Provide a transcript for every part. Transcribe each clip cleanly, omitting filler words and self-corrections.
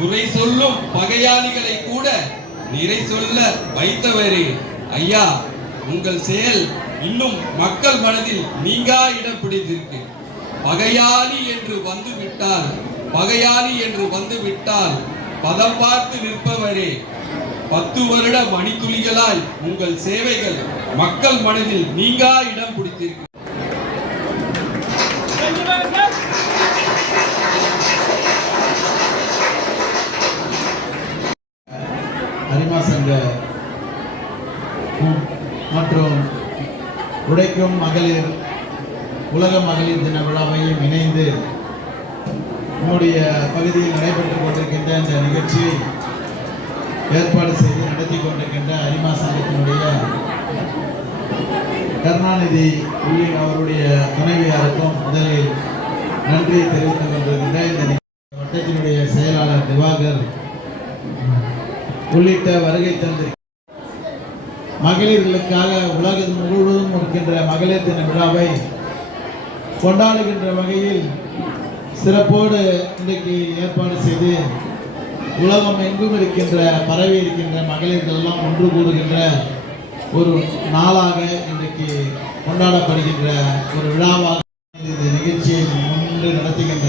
குறை சொல்லும் பகையாளிகளை கூட நிறை சொல்ல வைத்தவரே ஐயா, உங்கள் செயல் இன்னும் மக்கள் மனதில் நீங்கா இடம் பிடித்திருக்கு. பகையாளி என்று வந்துவிட்டால் பதம் பார்த்து நிற்பவரே, 10 வருட மணித்துளிகளாய் உங்கள் சேவைகள் மக்கள் மனதில் நீங்கா இடம் பிடித்திருக்கு. அரிமா சங்க மற்றும் உழைக்கும் மகளிர் உலக மகளிர் தின விழாவையும் இணைந்து நம்முடைய பகுதியில் நடைபெற்றுக் கொண்டிருக்கின்ற இந்த நிகழ்ச்சியை ஏற்பாடு செய்து நடத்தி கொண்டிருக்கின்ற அரிமா சங்கத்தினுடைய கருணாநிதி அவருடைய துணைவியாருக்கும் முதலில் நன்றியை தெரிவித்துக் கொண்டிருக்கின்ற இந்த வட்டத்தினுடைய செயலாளர் திவாகர் உள்ளிட்ட வருகை தந்திருக்கின்ற மகளிர்களுக்காக உலகம் முழுவதும் இருக்கின்ற மகளிர் தின விழாவை கொண்டாடுகின்ற வகையில் சிறப்போடு இன்றைக்கு ஏற்பாடு செய்து உலகம் எங்கும் இருக்கின்ற பரவி இருக்கின்ற மகளிர்கள் எல்லாம் ஒன்று கூடுகின்ற ஒரு நாளாக இன்றைக்கு கொண்டாடப்படுகின்ற ஒரு விழாவாக இந்த நிகழ்ச்சியை முன்னின்று நடத்துகின்ற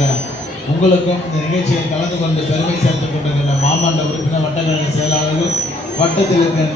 உங்களுக்கும் இந்த நிகழ்ச்சியில் கலந்து கொண்டு பெருமை சேர்த்துக் கொண்டிருக்கின்ற மாமன்ற உறுப்பினர் வட்டக்கழக செயலாளர்கள் வட்டத்தில் இருக்கிற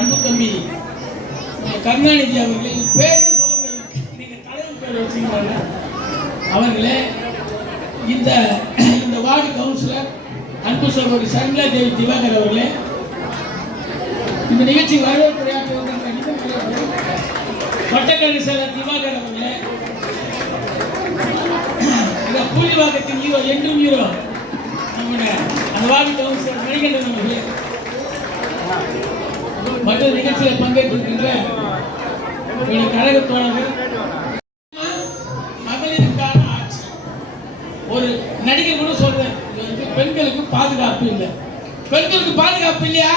அன்பு தம்பி கருணாநிதி அவர்களை பேர் சொல்ல தலைவர் வச்சுக்கிறாங்க. அவர்களே, இந்த வார்டு கவுன்சிலர் அன்பு சகோதரி சர்மிளா தேவி திவாகர் அவர்களே, இந்த நிகழ்ச்சி வரவேற்புரையாற்ற வட்டக்கழக செயலர் திவாகர் அவர்களே, இந்த பூலிவாக்கத்தின் ஹீரோ என்றும் ஹீரோ நம்முடைய அந்த வார்டு கவுன்சிலர் மணிகண்டன் அவர்களே, மற்ற நிகழ்ச்சியில் பங்கேற்றிருக்கின்ற கழக தோழர்கள், மகளிருக்கான ஆட்சி. ஒரு நடிகர் கூட சொல்றேன், பெண்களுக்கு பாதுகாப்பு இல்லை. பெண்களுக்கு பாதுகாப்பு இல்லையா?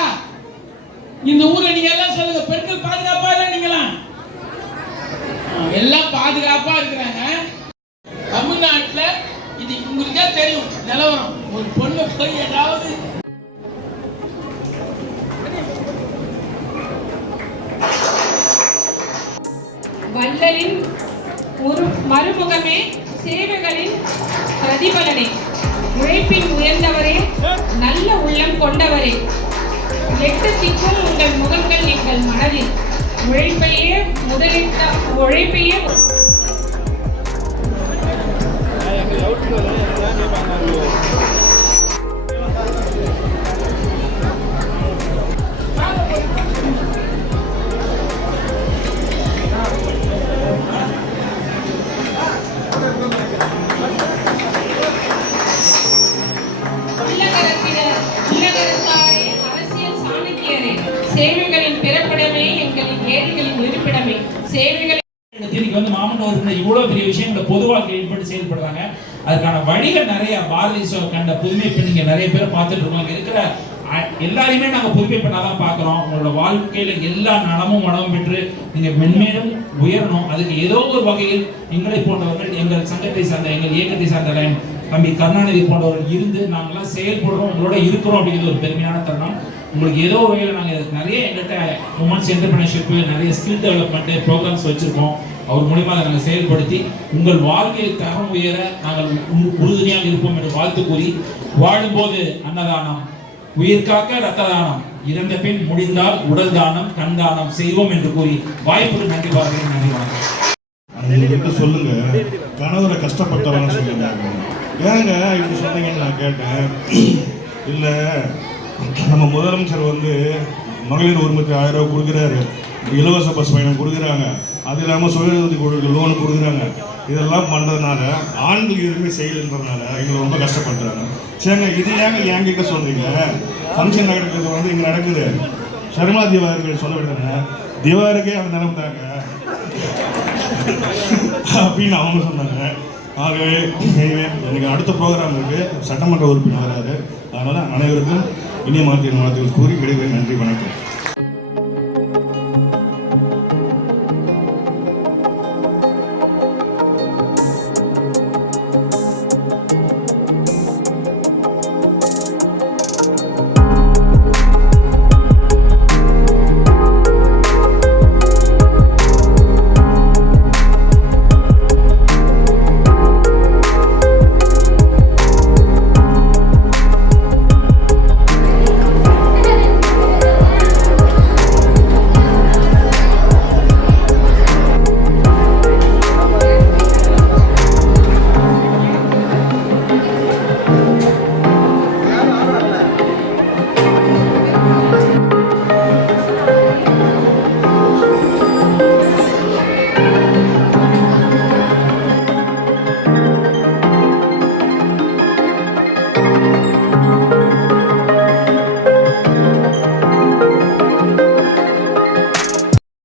இந்த ஊரை நீங்க எல்லாம் சொல்லுங்க, பெண்கள் பாதுகாப்பா இல்லை? நீங்களா எல்லாம் பாதுகாப்பா இருக்கிறாங்க. தமிழ்நாட்டில் இது உங்களுக்கே தெரியும் நிலவரம். ஒரு பொண்ணு போய் ஏதாவது வள்ளலின் ஒரு மறுமுகமே, சேவைகளின் பிரதிபலனே, உழைப்பின் உயர்ந்தவரே, நல்ல உள்ளம் கொண்டவரே, 8 திக்கும் உங்கள் முகங்கள் எங்கள் மனதில், உழைப்பையே உழைப்பையே சேவைகளின் பிறப்பிடமே, எங்களின் ஏழைகளின் இருப்பிடமே, சேவைகள் மாமன்ற உறுப்பினர் இவ்வளவு பெரிய விஷயங்களை பொதுவாக ஏற்பட்டு செயல்படுறாங்க. அதுக்கான வழிகள் நிறைய. பாரதி கண்ட புதுமை பெண் நீங்க நிறைய பேர் பார்த்துட்டு இருக்கோம். இருக்கிற எல்லாரையுமே நாங்க புதுமை பெண்ணாதான் பாக்குறோம். உங்களோட வாழ்க்கையில எல்லா நலமும் வளமும் பெற்று நீங்க மென்மேலும் உயரணும். அதுக்கு ஏதோ ஒரு வகையில் எங்களை போன்றவர்கள், எங்கள் சங்கத்தை சார்ந்த, எங்கள் இயக்கத்தை சார்ந்த தம்பி கருணாநிதி போன்றவர்கள் இருந்து நாங்கள்லாம் செயல்படுறோம், உங்களோட இருக்கிறோம் அப்படிங்கிறது ஒரு பெருமையான தருணம். உங்களுக்கு ஏதோ ஒரு வகையில் நாங்கள் நிறைய எங்கிட்ட உமன்ஸ் என்டர்பிரினர்ஷிப், நிறைய ஸ்கில் டெவலப்மெண்ட் ப்ரோக்ராம்ஸ் வச்சுருக்கோம். அவர் மூலியமாக அதை நாங்கள் செயல்படுத்தி உங்கள் வாழ்க்கையில் தரம் உயர நாங்கள் உறுதுணையாக இருப்போம் என்று வாழ்த்து கூறி, வாழும்போது அன்னதானம், உயிர் காக்க ரத்த தானம், இறந்த பின் முடிந்தால் உடல் தானம், கண் தானம் செய்வோம் என்று கூறி வாய்ப்புக்கு நன்றி பாருங்கள். நன்றி, வணக்கம். சொல்லுங்க, கணவரை கஷ்டப்பட்டவன்னு சொல்லுங்க. ஏங்க இப்படி சொன்னீங்கன்னு நான் கேட்டேன். இல்லை, நம்ம முதலமைச்சர் மகளிர் உரிமைக்கு 1000 ரூபா கொடுக்குறாரு, இலவச பஸ் பயணம் கொடுக்குறாங்க, அது இல்லாமல் சுய உதவி லோன் கொடுக்குறாங்க. இதெல்லாம் பண்ணுறதுனால ஆண்கள் எதுவுமே செய்யலைன்றதுனால எங்களை ரொம்ப கஷ்டப்படுத்துறாங்க. சரிங்க, இது ஏங்க என்கிட்ட சொல்கிறீங்க? ஃபங்க்ஷன் நடக்கிறது இங்கே நடக்குது. சர்மா திவாகர் சொல்ல விடுறாங்க, திவாகருக்கே அந்த நிலைமை தாங்க அப்படின்னு அவங்க சொன்னாங்க. ஆகவே எனக்கு அடுத்த ப்ரோக்ராம் இருக்குது, சட்டமன்ற உறுப்பினர் வராது. அதனால் அனைவருக்கும் இனிய மாத்திரை கூறி விடைபெறும். நன்றி, வணக்கம்.